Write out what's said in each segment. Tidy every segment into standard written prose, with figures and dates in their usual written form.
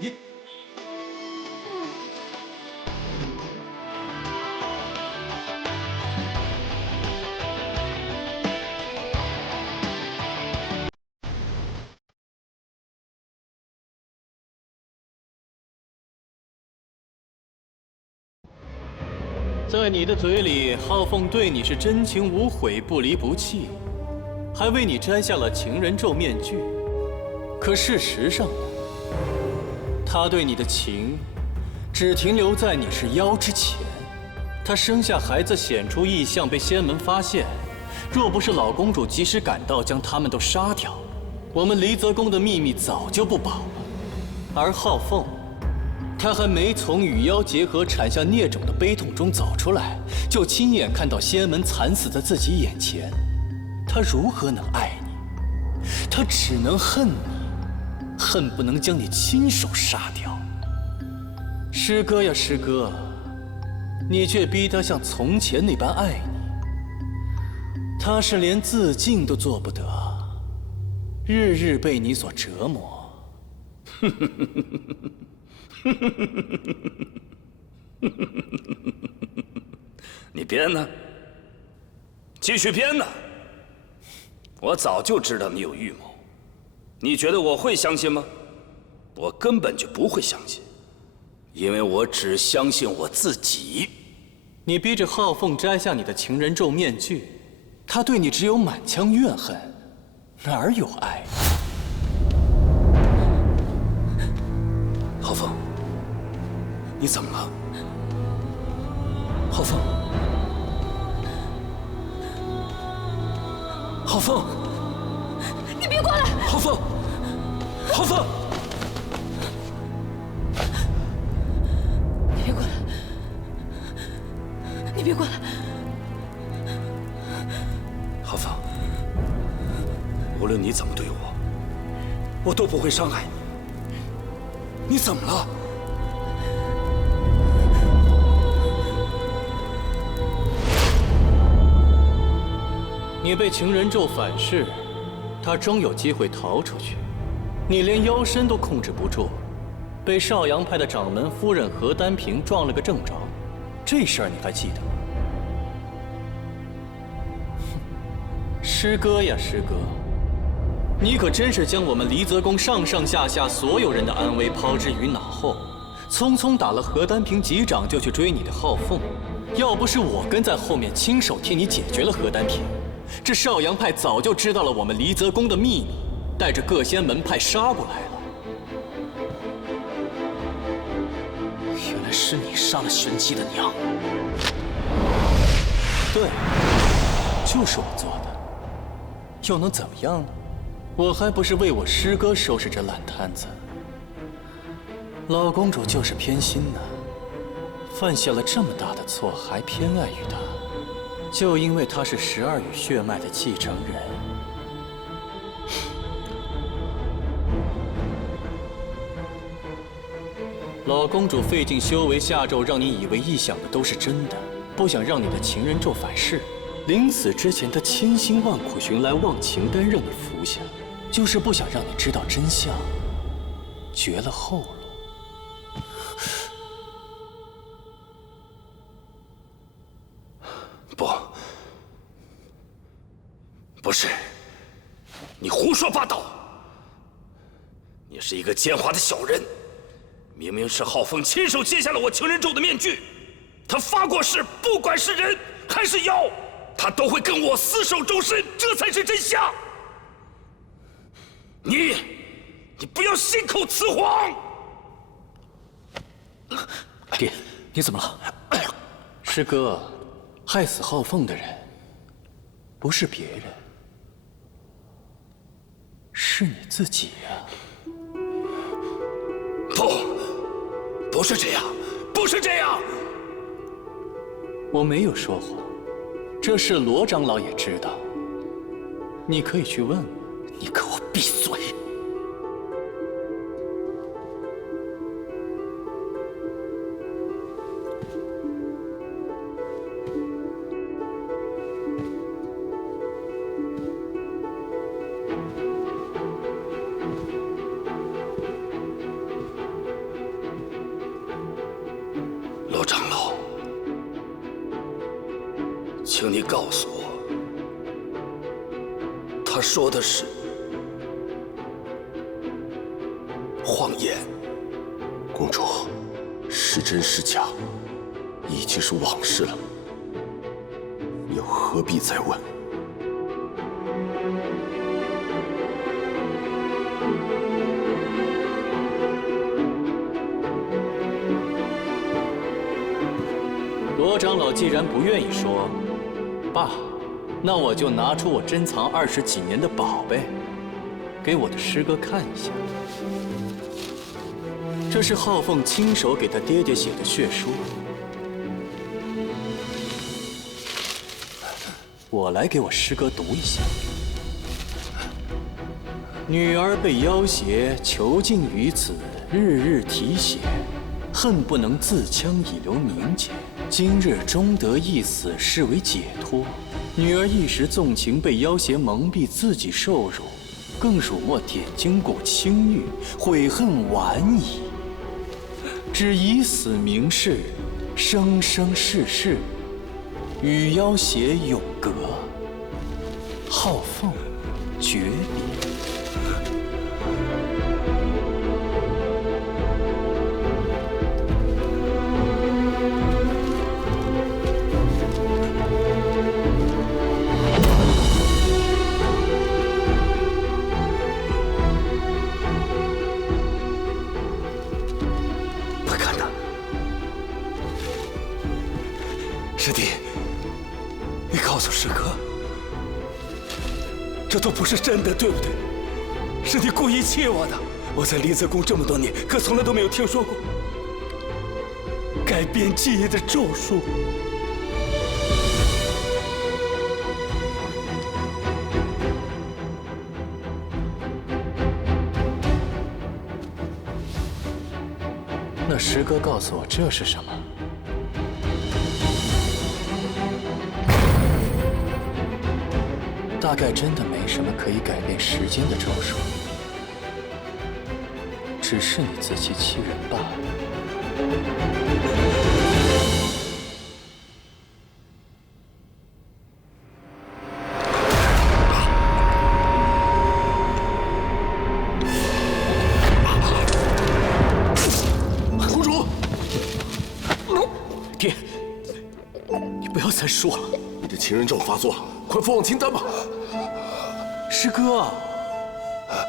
你在你的嘴里，浩凤对你是真情无悔、不离不弃，还为你摘下了情人咒面具。可事实上呢，他对你的情，只停留在你是妖之前。他生下孩子显出异象，被仙门发现，若不是老公主及时赶到，将他们都杀掉，我们离泽宫的秘密早就不保了。而浩凤，他还没从与妖结合产下孽种的悲痛中走出来，就亲眼看到仙门惨死在自己眼前，他如何能爱你？他只能恨你，恨不能将你亲手杀掉。师哥呀，师哥，你却逼他像从前那般爱你，他是连自尽都做不得，日日被你所折磨。你编呢？继续编呢？我早就知道你有预谋，你觉得我会相信吗？我根本就不会相信，因为我只相信我自己。你逼着浩凤摘下你的情人咒面具，他对你只有满腔怨恨，哪儿有爱？浩凤，你怎么了？浩凤，浩凤，你别过来！浩凤，浩凤，你别过来！你别过来！浩凤，无论你怎么对我，我都不会伤害你。你怎么了？你被情人咒反噬，他终有机会逃出去。你连妖身都控制不住，被少阳派的掌门夫人何丹平撞了个正着，这事儿你还记得吗？师哥呀，师哥，你可真是将我们离泽宫上上下下所有人的安危抛之于脑后，匆匆打了何丹平几掌就去追你的浩凤。要不是我跟在后面亲手替你解决了何丹平，这少阳派早就知道了我们离泽宫的秘密，带着各仙门派杀过来了。原来是你杀了玄机的娘。对，就是我做的，又能怎么样呢？我还不是为我师哥收拾这烂摊子。老公主就是偏心呐，犯下了这么大的错，还偏爱于他，就因为他是12羽血脉的继承人。老公主费尽修为下咒，让你以为臆想的都是真的，不想让你的情人咒反噬。临死之前，她千辛万苦寻来忘情丹让你服下，就是不想让你知道真相，绝了后路。不是，你胡说八道！你是一个奸猾的小人！明明是浩凤亲手揭下了我情人咒的面具，他发过誓，不管是人还是妖，他都会跟我厮守终身，这才是真相。你不要信口雌黄！爹，你怎么了？师哥，害死浩凤的人不是别人，是你自己呀！不是这样，不是这样！我没有说谎，这事罗长老也知道，你可以去问问。你给我闭嘴！罗长老，请你告诉我，他说的是谎言？公主，是真是假，已经是往事了，又何必再问？罗长老既然不愿意说，罢，那我就拿出我珍藏20几年的宝贝，给我的师哥看一下。这是浩凤亲手给他爹爹写的血书，我来给我师哥读一下。女儿被要挟，囚禁于此，日日啼血，恨不能自戕以留名节。今日终得一死，视为解脱。女儿一时纵情，被要挟蒙蔽，自己受辱，更辱没点睛谷清誉，悔恨晚矣。只以死明誓，生生世世与要挟永隔。浩凤，诀别。师弟，你告诉师哥，这都不是真的，对不对？是你故意气我的。我在离子宫这么多年，可从来都没有听说过改变记忆的咒术。那师哥告诉我这是什么？大概真的没什么可以改变时间的咒术，只是你自欺欺人罢了。公主，爹，你不要再说了。你的情人咒发作，快服忘清丹吧。师哥，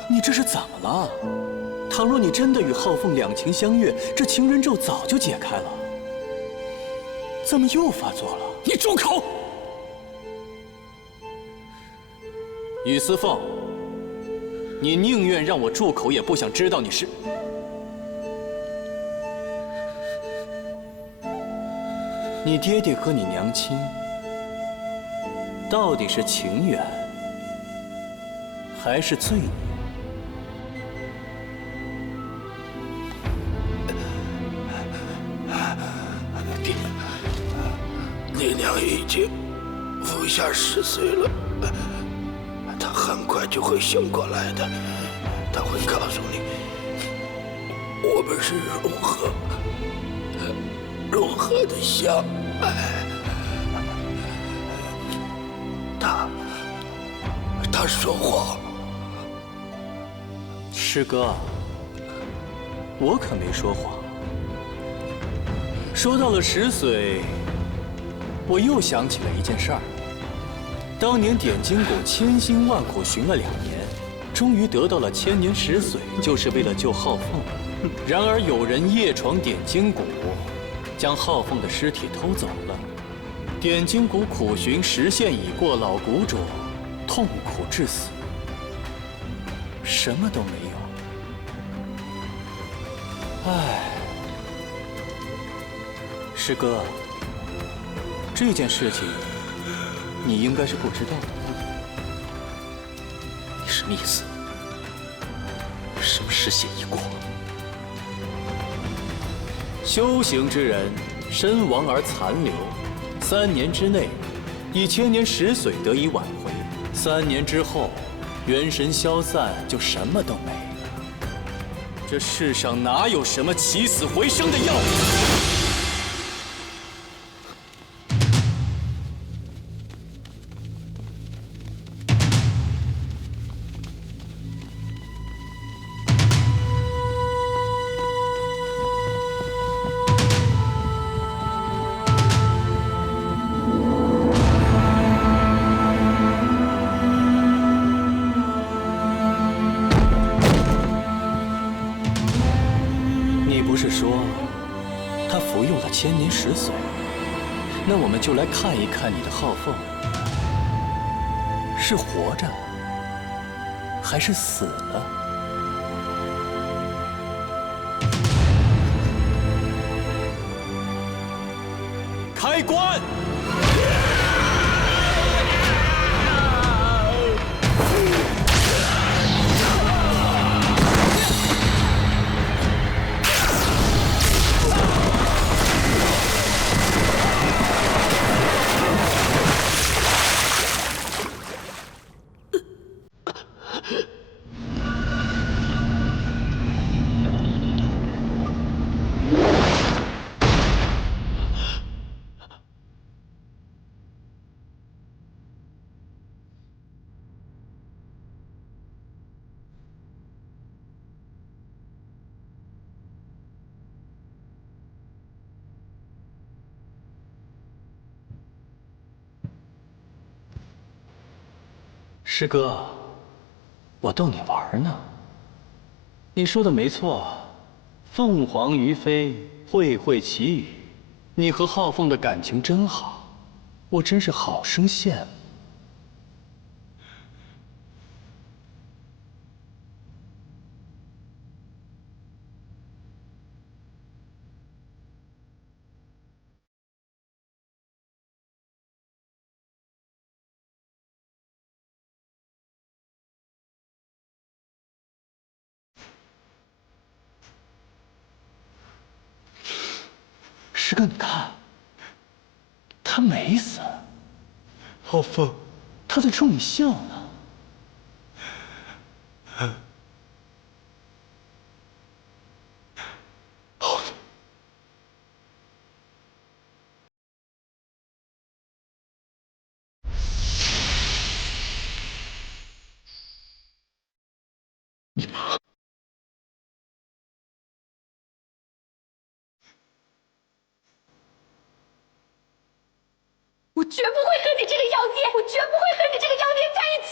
你这是怎么了？倘若你真的与浩凤两情相悦，这情人咒早就解开了，怎么又发作了？你住口！雨思凤，你宁愿让我住口，也不想知道你是……你爹爹和你娘亲到底是情缘还是罪孽？你娘已经服下10岁了，她很快就会醒过来的。她会告诉你，我们是如何的相爱。他说谎。师哥，我可没说谎。说到了10岁，我又想起了一件事儿。当年点睛谷千辛万苦寻了2年，终于得到了千年10髓，就是为了救浩凤。然而有人夜闯点睛谷，将浩凤的尸体偷走了。点睛谷苦寻时限已过，老谷主痛苦致死，什么都没有。唉，师哥，这件事情你应该是不知道的。你什么意思？什么时限已过？修行之人身亡而残留，3年之内，以千年10髓得以挽回；3年之后，元神消散，就什么都没了。这世上哪有什么起死回生的药？是说他服用了千年石髓？那我们就来看一看你的浩凤是活着还是死了。开棺！师哥，我逗你玩呢。你说的没错，凤凰于飞，会会其语。你和浩凤的感情真好，我真是好生羡慕。师哥，你看，他没死。浩凤，他在冲你笑呢。我绝不会和你这个妖孽，我绝不会和你这个妖孽在一起。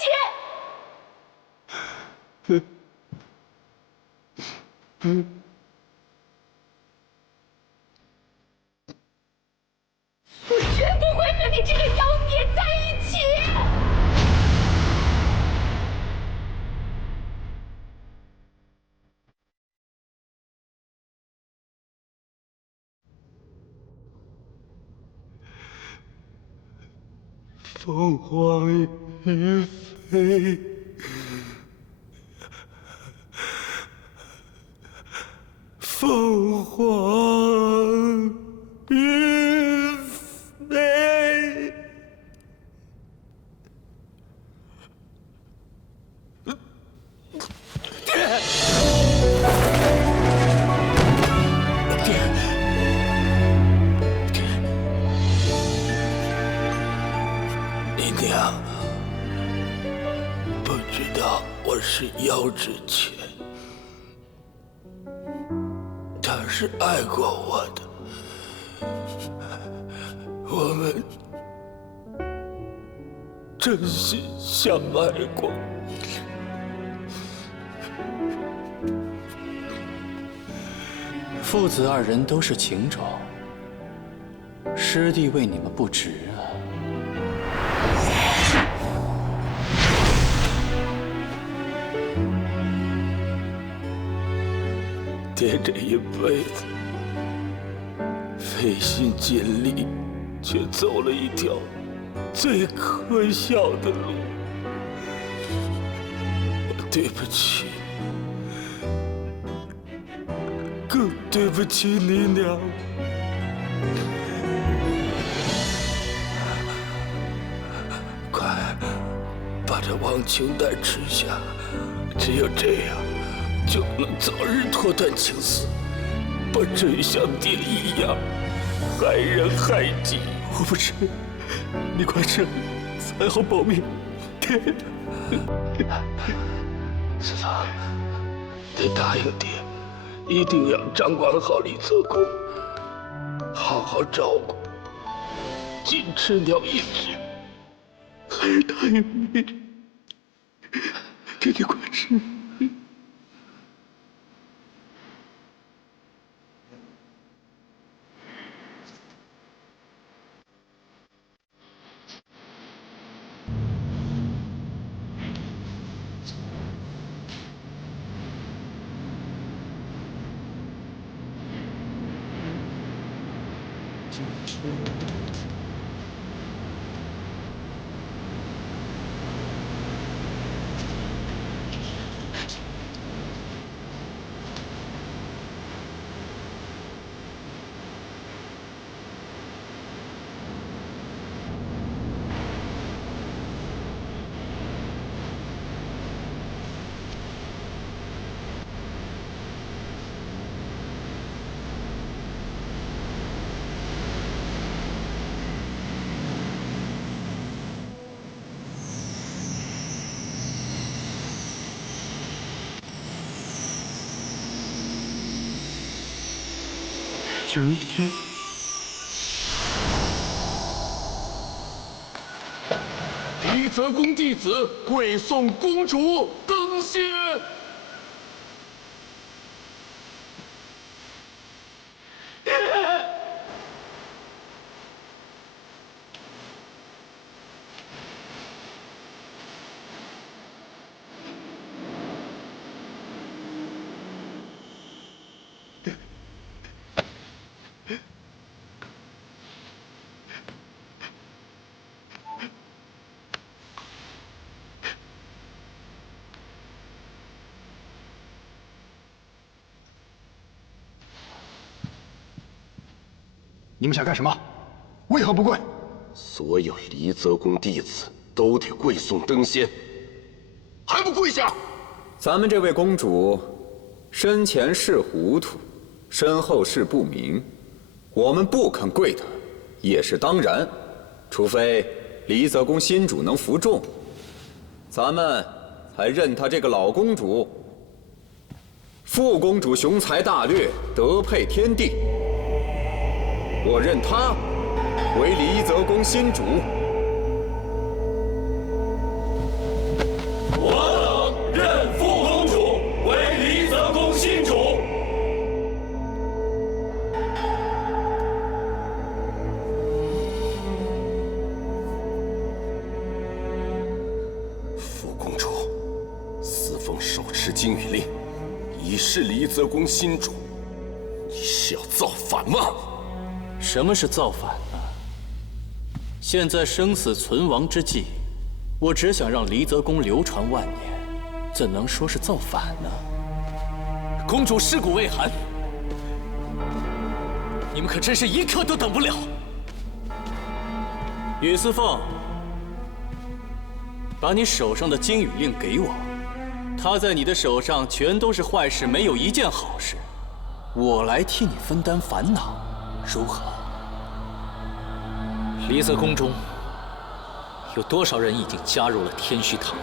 我绝不会和你这个妖孽在一起。凤凰于飞，凤凰于飞。你娘不知道我是妖之前，她是爱过我的，我们真心相爱过。父子二人都是情种，师弟为你们不值啊。爹这一辈子费心尽力，却走了一条最可笑的路。我对不起，更对不起你娘。快把这忘情丹吃下，只有这样就能早日脱断情丝，不至于像爹一样害人害己。我不吃，你快吃，才好保命。爹，子堂，得答应爹，一定要掌管好李泽公，好好照顾，金翅鸟一只。还是答应你，爹，你快吃。有一天，李泽公弟子跪送公主登仙。你们想干什么？为何不跪？所有离泽公弟子都得跪送登仙，还不跪下！咱们这位公主，身前是糊涂，身后是不明，我们不肯跪她，也是当然。除非离泽公新主能服众，咱们才认她这个老公主。副公主雄才大略，德配天地。我认她为离泽公新主。我等认副公主为离泽公新主。副公主，司封手持金羽令，以示离泽公新主，你是要造反吗？什么是造反呢？现在生死存亡之际，我只想让离泽公流传万年，怎能说是造反呢？公主尸骨未寒，你们可真是一刻都等不了。宇司凤，把你手上的金羽令给我，它在你的手上全都是坏事，没有一件好事，我来替你分担烦恼。如何？离泽宫中有多少人已经加入了天虚堂？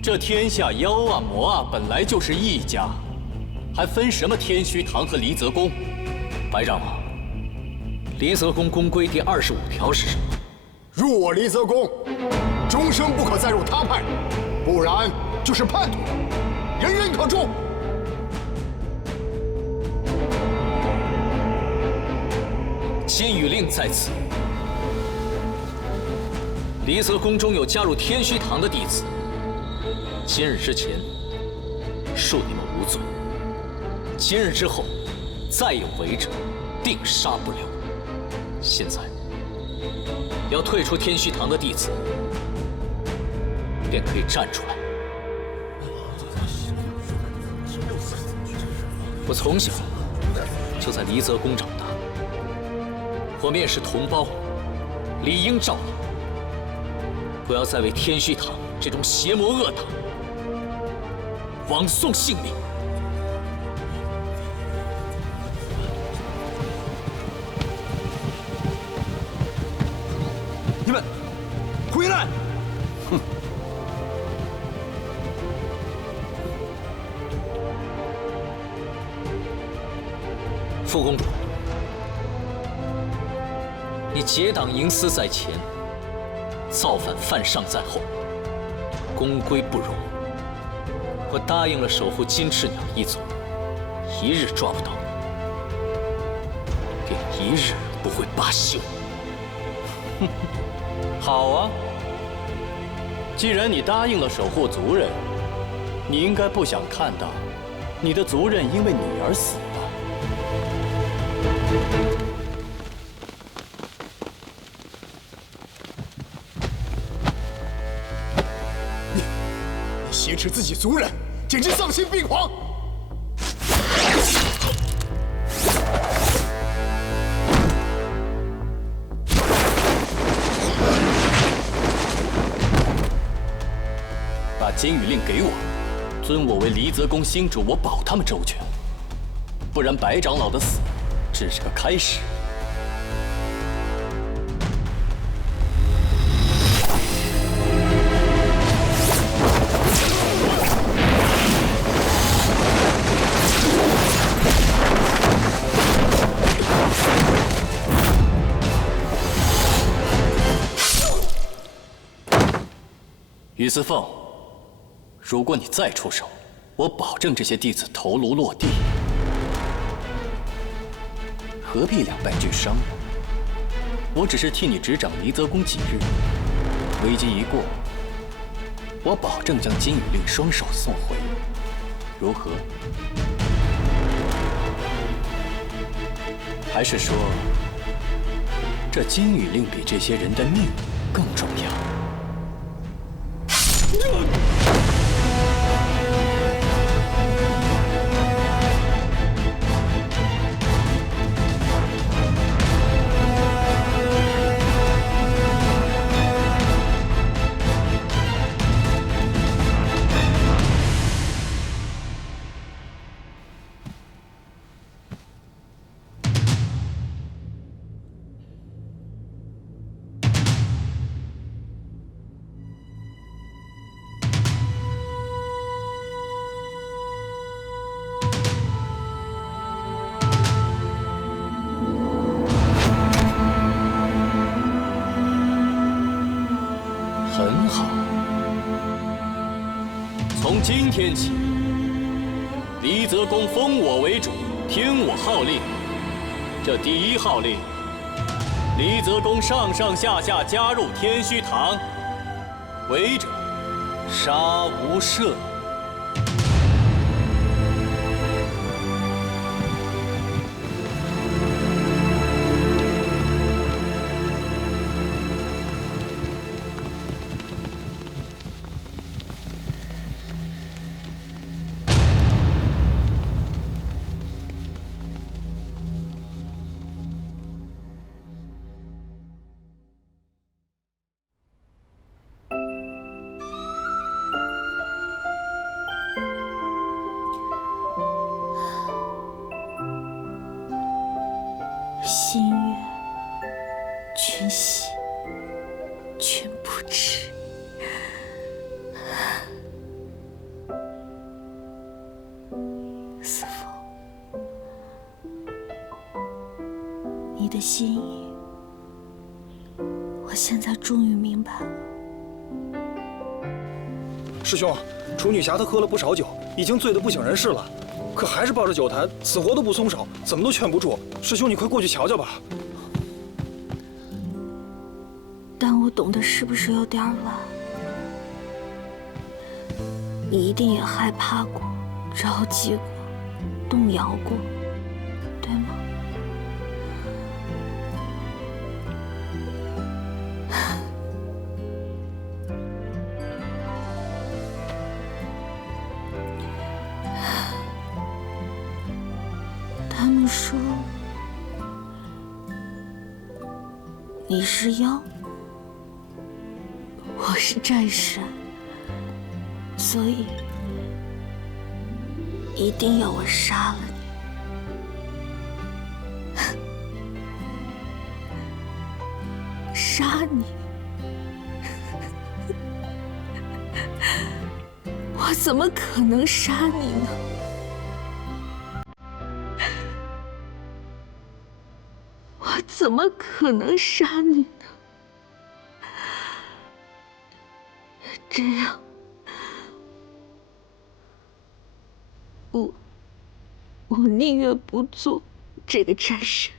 这天下妖啊魔啊，本来就是一家，还分什么天虚堂和离泽宫？白长老，离泽宫宫规第25条是什么？入我离泽宫，终生不可再入他派，不然就是叛徒，人人可诛。金羽令在此。离泽宫中有加入天虚堂的弟子，今日之前恕你们无罪，今日之后再有违者，定杀不留。现在要退出天虚堂的弟子，便可以站出来。我从小就在离泽宫长大，我们也是同胞，理应照应。不要再为天虚堂这种邪魔恶党枉送性命。你们回来！哼！副公主，你结党营私在前，造反犯上在后，公规不容。我答应了守护金翅鸟一族，一日抓不到你，便一日不会罢休。好啊，既然你答应了守护族人，你应该不想看到你的族人因为你而死了。你挟持自己族人，简直丧心病狂！把金羽令给我，尊我为离泽宫星主，我保他们周全。不然白长老的死只是个开始。于思凤，如果你再出手，我保证这些弟子头颅落地。何必两败俱伤呢？我只是替你执掌离泽宫几日，危机一过，我保证将金羽令双手送回。如何？还是说，这金羽令比这些人的命更重要？很好，从今天起，离泽宫封我为主，听我号令。这第一号令，离泽宫上上下下加入天虚堂，违者杀无赦。心悦，君喜，君不知。思凤，你的心意，我现在终于明白了。师兄，楚女侠她喝了不少酒，已经醉得不省人事了，可还是抱着酒坛，死活都不松手，怎么都劝不住。师兄，你快过去瞧瞧吧。但我懂得是不是有点晚？你一定也害怕过、着急过、动摇过，对吗？他们说你是妖，我是战神，所以一定要我杀了你，杀你！我怎么可能杀你呢？我怎么可能杀你呢？这样，我宁愿不做这个战神。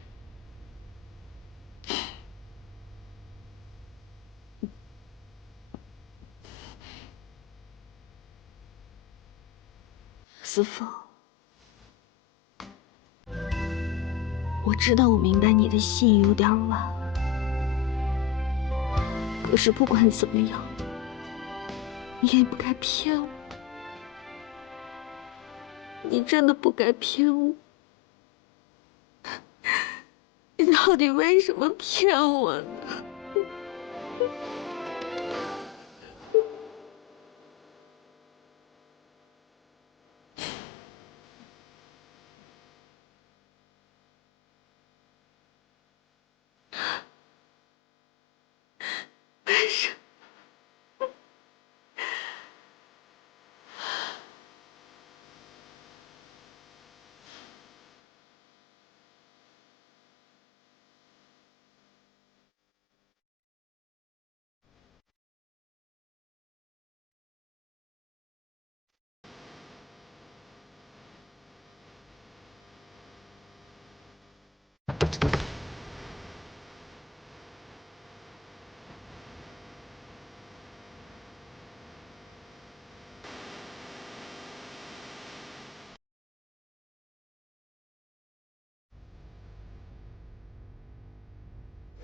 思凤，我知道我明白你的心有点晚，可是不管怎么样，你也不该骗我。你真的不该骗我。你到底为什么骗我呢？为什么？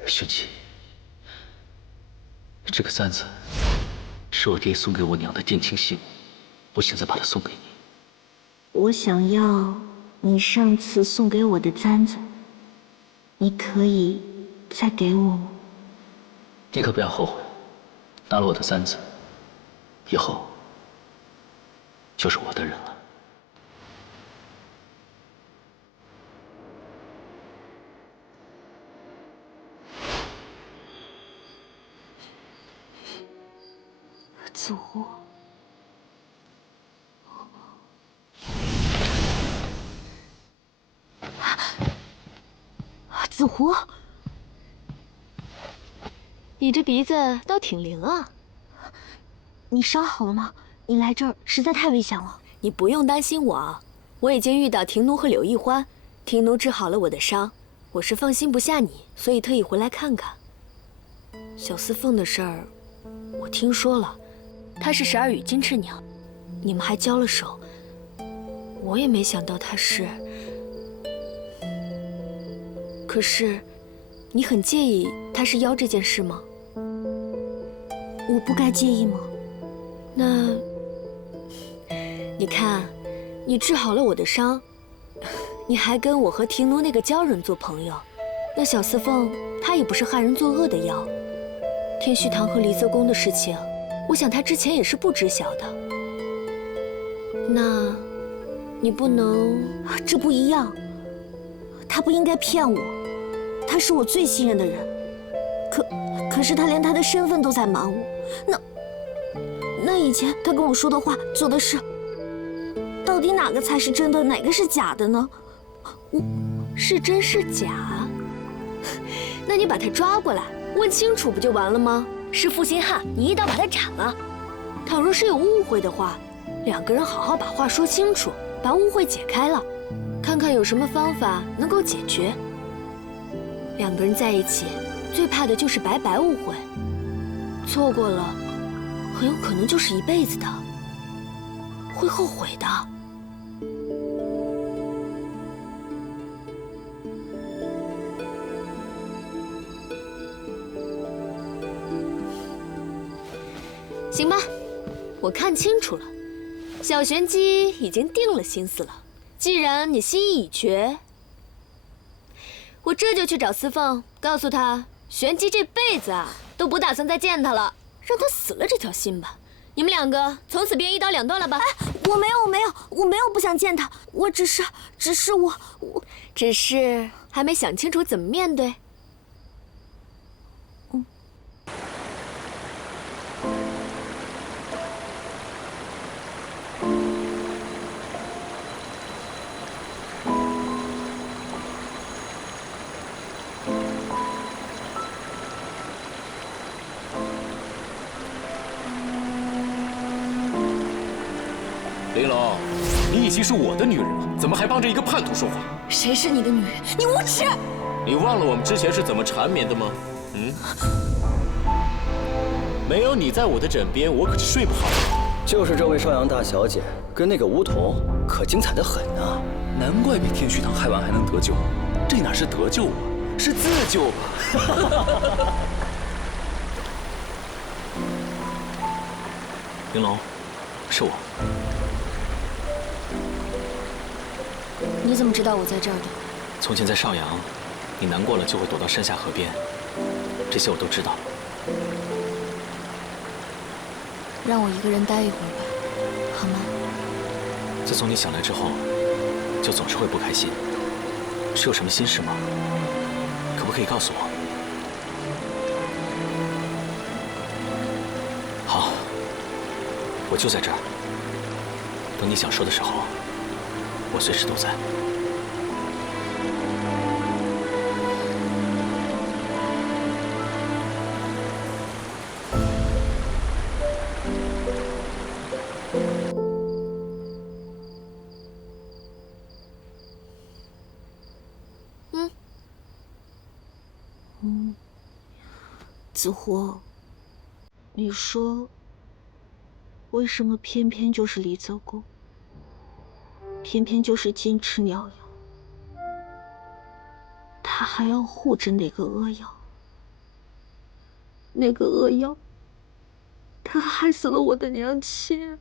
玄机，这个簪子是我爹送给我娘的定情信物，我现在把它送给你。我想要你上次送给我的簪子，你可以再给我吗？你可不要后悔，拿了我的簪子，以后就是我的人了。子湖，子湖，你这鼻子倒挺灵啊！你伤好了吗？你来这儿实在太危险了。你不用担心我，我已经遇到庭奴和柳奕欢，庭奴治好了我的伤，我是放心不下你，所以特意回来看看。小司凤的事儿，我听说了。她是12羽金翅鸟，你们还交了手，我也没想到她是。可是，你很介意她是妖这件事吗？我不该介意吗？那，你看，你治好了我的伤，你还跟我和庭奴那个鲛人做朋友，那小司凤她也不是害人作恶的妖。天虚堂和离泽宫的事情，我想他之前也是不知晓的。那，你不能……这不一样。他不应该骗我，他是我最信任的人。可是他连他的身份都在瞒我。那以前他跟我说的话、做的事，到底哪个才是真的，哪个是假的呢？是真是假？那你把他抓过来，问清楚不就完了吗？是负心汉，你一刀把他斩了。倘若是有误会的话，两个人好好把话说清楚，把误会解开了，看看有什么方法能够解决。两个人在一起，最怕的就是白白误会，错过了，很有可能就是一辈子的，会后悔的。行吧，我看清楚了，小玄机已经定了心思了。既然你心意已决，我这就去找司凤，告诉她玄机这辈子啊都不打算再见他了，让他死了这条心吧。你们两个从此便一刀两断了吧？哎，我没有不想见他，我只是还没想清楚怎么面对。玲珑，你已经是我的女人了，怎么还帮着一个叛徒说话？谁是你的女人？你无耻！你忘了我们之前是怎么缠绵的吗？没有你在我的枕边，我可是睡不好。就是这位少阳大小姐跟那个梧桐可精彩的很啊！难怪被天虚堂害完还能得救。这哪是得救啊，是自救啊！玲珑，是我。你怎么知道我在这儿的？从前在邵阳，你难过了就会躲到山下河边，这些我都知道。让我一个人待一会儿吧，好吗？自从你醒来之后，就总是会不开心，是有什么心事吗？可不可以告诉我？好，我就在这儿。等你想说的时候，我随时都在。子火，你说，为什么偏偏就是李泽公，偏偏就是金翅鸟妖，他还要护着那个恶妖？那个恶妖，他害死了我的娘亲，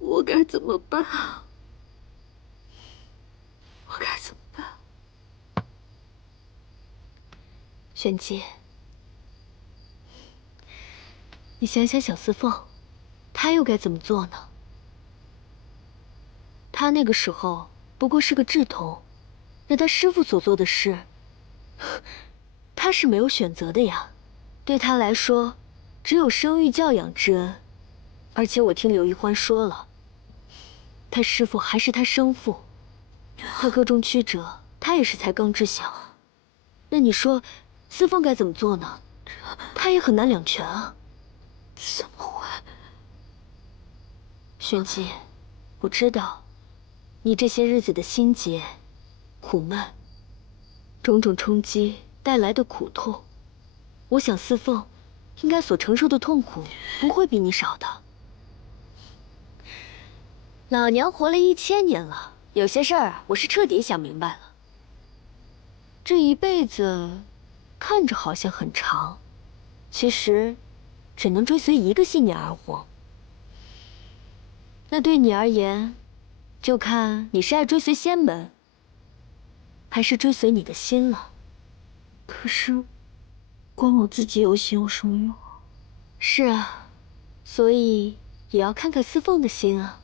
我该怎么办？我该怎么办？玄机，你想想小四凤，她又该怎么做呢？她那个时候不过是个稚童，那她师父所做的事，她是没有选择的呀。对她来说，只有生育教养之恩。而且我听柳一欢说了，她师父还是她生父，她各中曲折，她也是才刚知晓。那你说？四凤该怎么做呢？她也很难两全啊。怎么会？玄机，我知道你这些日子的心结、苦闷、种种冲击带来的苦痛，我想四凤应该所承受的痛苦不会比你少的。老娘活了1000年了，有些事儿我是彻底想明白了。这一辈子看着好像很长，其实只能追随一个信念而活。那对你而言，就看你是爱追随仙门，还是追随你的心了。可是，光我自己有心有什么用？是啊，所以也要看看四凤的心啊。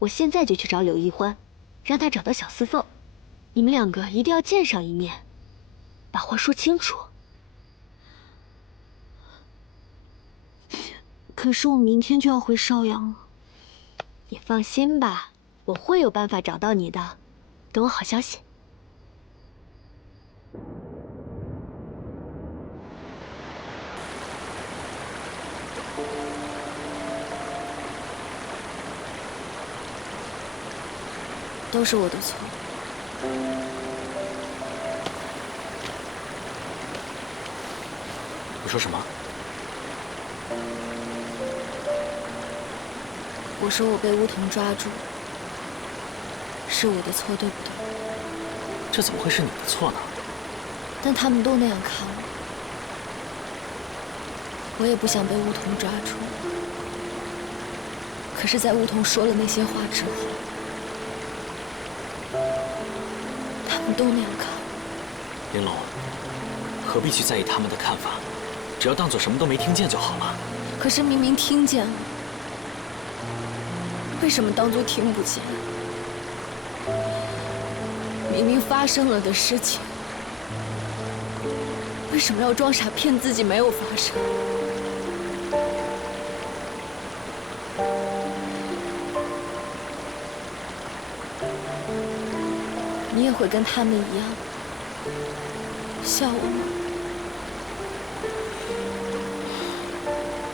我现在就去找柳一欢，让他找到小四凤，你们2个一定要见上一面，把话说清楚。可是我明天就要回邵阳了。你放心吧，我会有办法找到你的。等我好消息。都是我的错。你说什么？我说我被巫童抓住，是我的错，对不对？这怎么会是你的错呢？但他们都那样看我，我也不想被巫童抓住。可是，在巫童说了那些话之后，他们都那样看我。玲珑，何必去在意他们的看法？只要当做什么都没听见就好了。可是明明听见了，为什么当作听不见？明明发生了的事情，为什么要装傻骗自己没有发生？你也会跟他们一样笑我吗？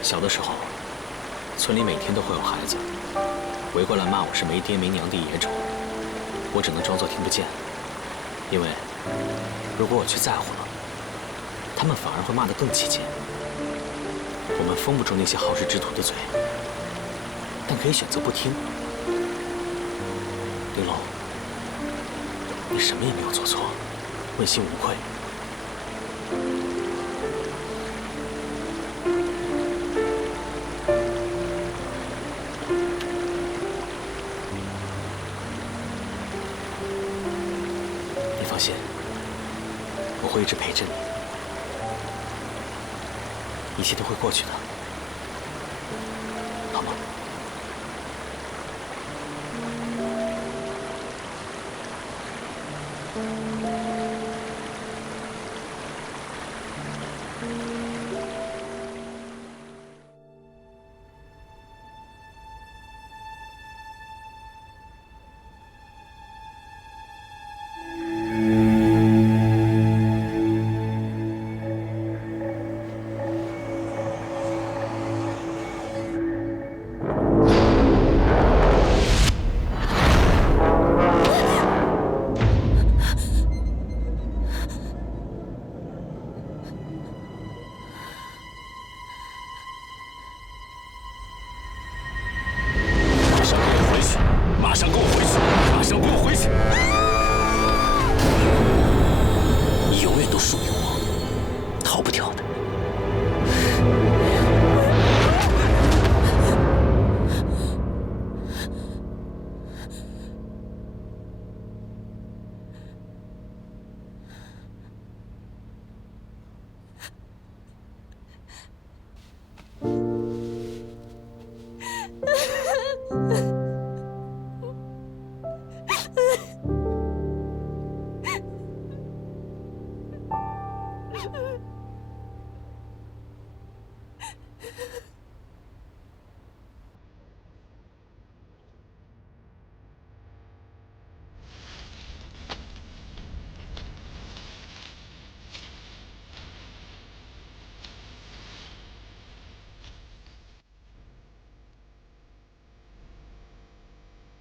小的时候，村里每天都会有孩子围过来骂我是没爹没娘的野种，我只能装作听不见，因为如果我去在乎了，他们反而会骂得更起劲。我们封不住那些好事之徒的嘴，但可以选择不听。玲珑，你什么也没有做错，问心无愧。你放心，我会一直陪着你，一切都会过去的，好吗？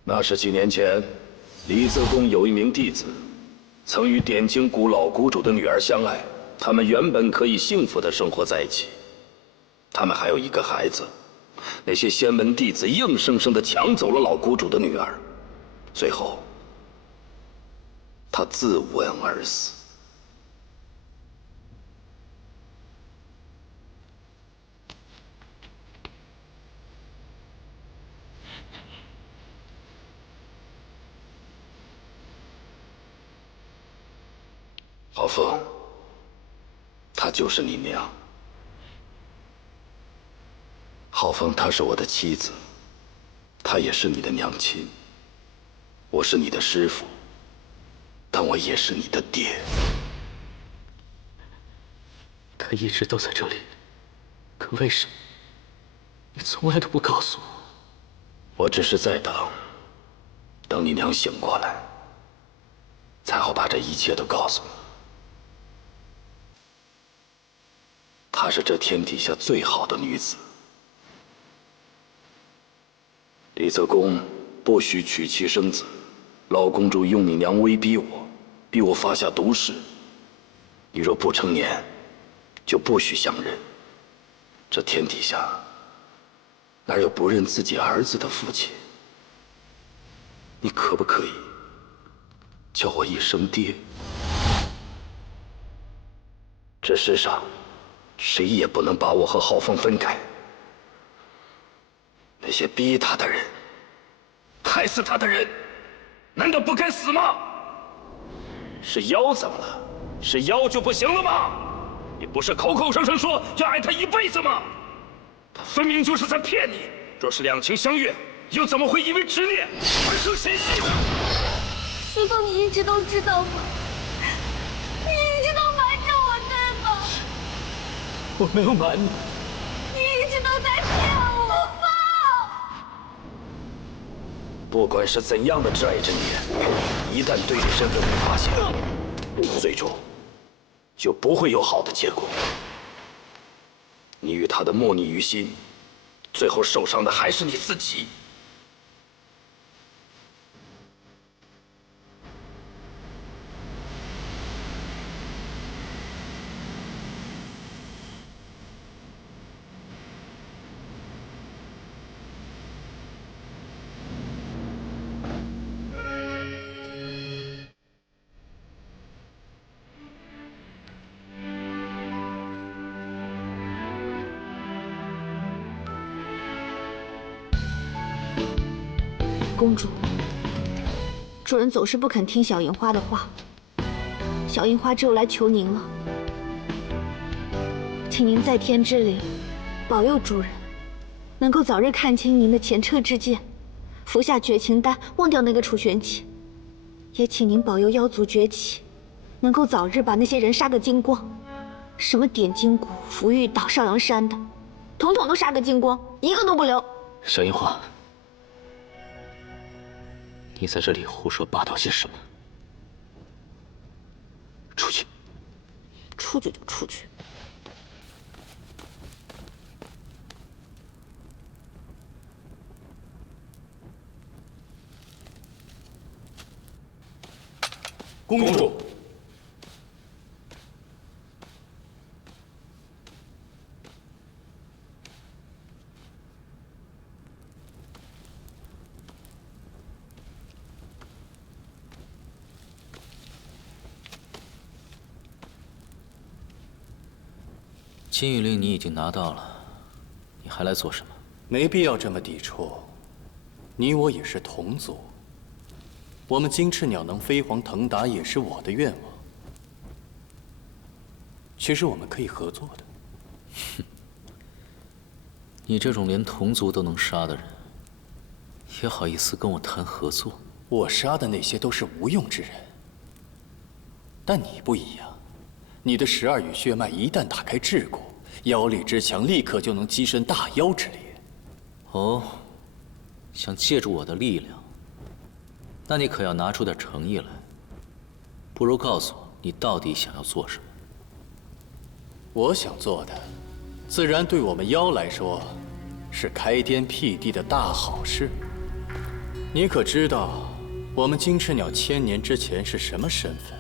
那是几年前，离泽宫有一名弟子，曾与点睛谷老谷主的女儿相爱，他们原本可以幸福的生活在一起。他们还有一个孩子，那些仙门弟子硬生生的抢走了老谷主的女儿，最后，他自刎而死。浩峰，她就是你娘。浩峰，她是我的妻子，她也是你的娘亲。我是你的师父，但我也是你的爹。他一直都在这里，可为什么你从来都不告诉我？我只是在等你娘醒过来，才好把这一切都告诉你。她是这天底下最好的女子。李泽公不许娶妻生子，老公主用你娘威逼我，逼我发下毒誓。你若不成年，就不许相认。这天底下哪有不认自己儿子的父亲？你可不可以叫我一声爹？这世上谁也不能把我和浩峰分开。那些逼他的人，害死他的人，难道不该死吗？是妖怎么了？是妖就不行了吗？你不是口口声声说要爱他一辈子吗？他分明就是在骗你。若是两情相悦，又怎么会因为执念而生嫌隙呢？师父，你一直都知道吗？你一直都瞒着我，对吗？我没有瞒你。你一直都在骗我，爸！不管是怎样的挚爱真念，一旦对你身份被发现，最终就不会有好的结果。你与他的莫逆于心，最后受伤的还是你自己。公主，主人总是不肯听小樱花的话，小樱花只有来求您了，请您在天之灵保佑主人能够早日看清您的前车之鉴，服下绝情丹，忘掉那个楚玄启，也请您保佑妖族崛起，能够早日把那些人杀个精光，什么点金谷、福玉岛、少阳山的，统统都杀个精光，一个都不留。小樱花，你在这里胡说八道些什么？出去！出去就出去。公主，金羽令你已经拿到了，你还来做什么？没必要这么抵触，你我也是同族。我们金翅鸟能飞黄腾达也是我的愿望。其实我们可以合作的。哼，你这种连同族都能杀的人，也好意思跟我谈合作？我杀的那些都是无用之人，但你不一样，你的12羽血脉一旦打开桎梏，妖力之强立刻就能跻身大妖之列。哦，想借助我的力量？那你可要拿出点诚意来。不如告诉我，你到底想要做什么？我想做的，自然对我们妖来说，是开天辟地的大好事。你可知道，我们金翅鸟1000年之前是什么身份？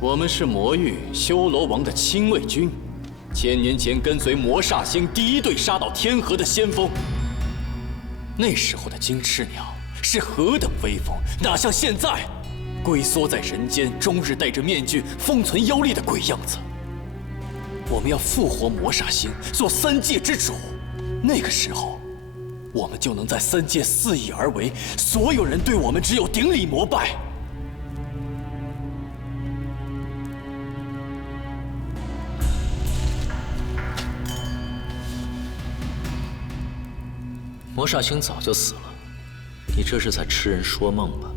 我们是魔域修罗王的亲卫军，1000年前跟随魔煞星第一队杀到天河的先锋。那时候的金翅鸟是何等威风，哪像现在，龟缩在人间，终日戴着面具，封存妖力的鬼样子。我们要复活魔煞星，做3界之主。那个时候，我们就能在3界肆意而为，所有人对我们只有顶礼膜拜。魔煞星早就死了，你这是在痴人说梦吧？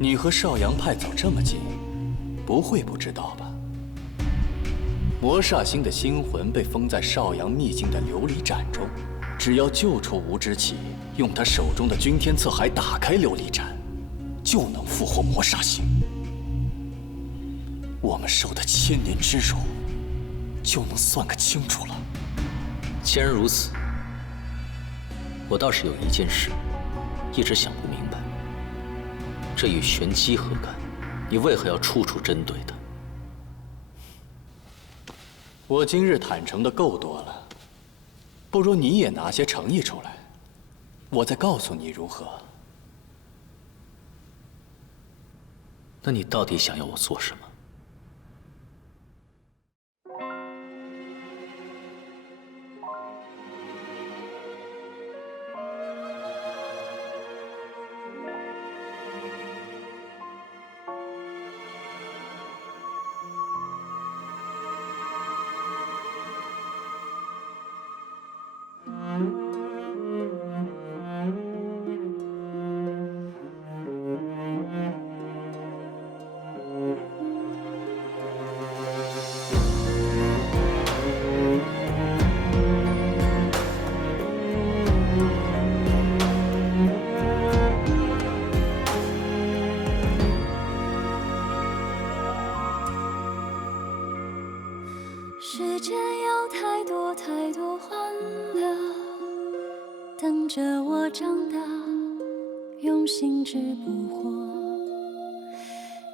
你和少阳派走这么近，不会不知道吧？魔煞星的星魂被封在少阳秘境的琉璃盏中，只要救出吴之奇，用他手中的君天策海打开琉璃盏，就能复活魔煞星。我们受的1000年之辱，就能算个清楚了。既然如此，我倒是有一件事，一直想不明白，这与玄机何干？你为何要处处针对他？我今日坦诚的够多了，不如你也拿些诚意出来，我再告诉你如何。那你到底想要我做什么？世间有太多太多欢乐，等着我长大，用心只不惑。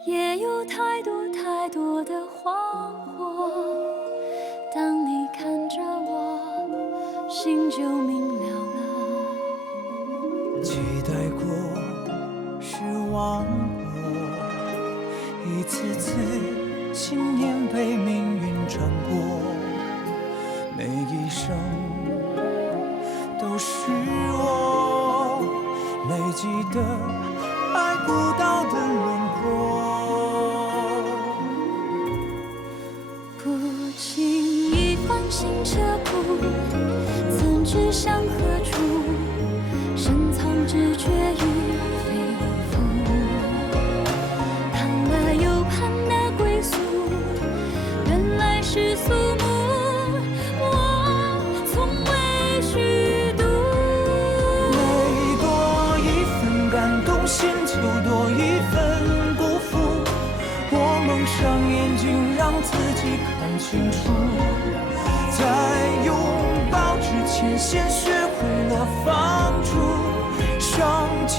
也有太多太多的花火，当你看着我，心就明了了。期待过，失望过，一次次信念被命运穿过，每一声都是我累积的爱不到的轮廓。不经意放心这步，曾指向何处？深藏直觉与肺腑，盼了又盼的归宿，原来是肃穆。我从未虚度，每多一份感动，心就多一份不服。我蒙上眼睛，让自己看清楚，在拥抱之前，先学会了放逐，伤情